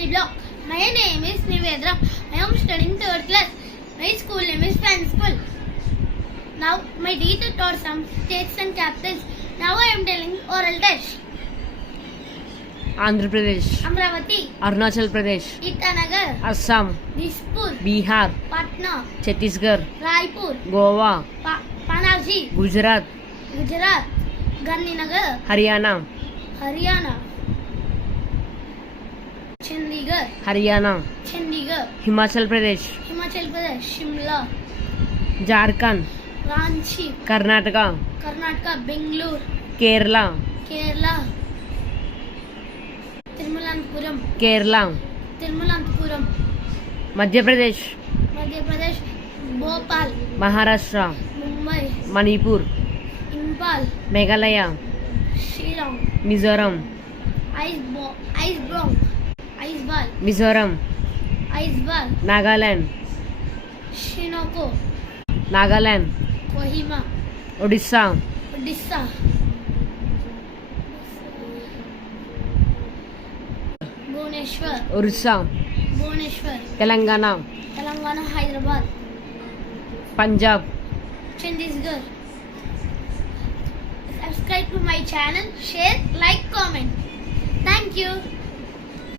mini blog. My name is Nivedra. I am studying 3rd class. My school name is Fan School. Now my teacher taught some states and capitals. Now I am telling oral test. Andhra Pradesh, Amravati, Arunachal Pradesh, Itanagar, Assam, Dispur, Bihar, Patna, Chhattisgarh, Raipur, Goa, Panaji, Gujarat, Gandhinagar, Haryana, Chandigarh, Himachal Pradesh, Shimla, Jharkhand, Ranchi, Karnataka, Bangalore, Kerala, Tirumalananthapuram, Madhya Pradesh, Bhopal, Maharashtra, Mumbai, Manipur, Impal, Meghalaya, Shillong, Mizoram, Mizoram, Nagaland, Shinoko, Kohima, Odisha, Orissa, Telangana, Hyderabad, Punjab. Chandigarh. Subscribe to my channel, share, like, comment. Thank you.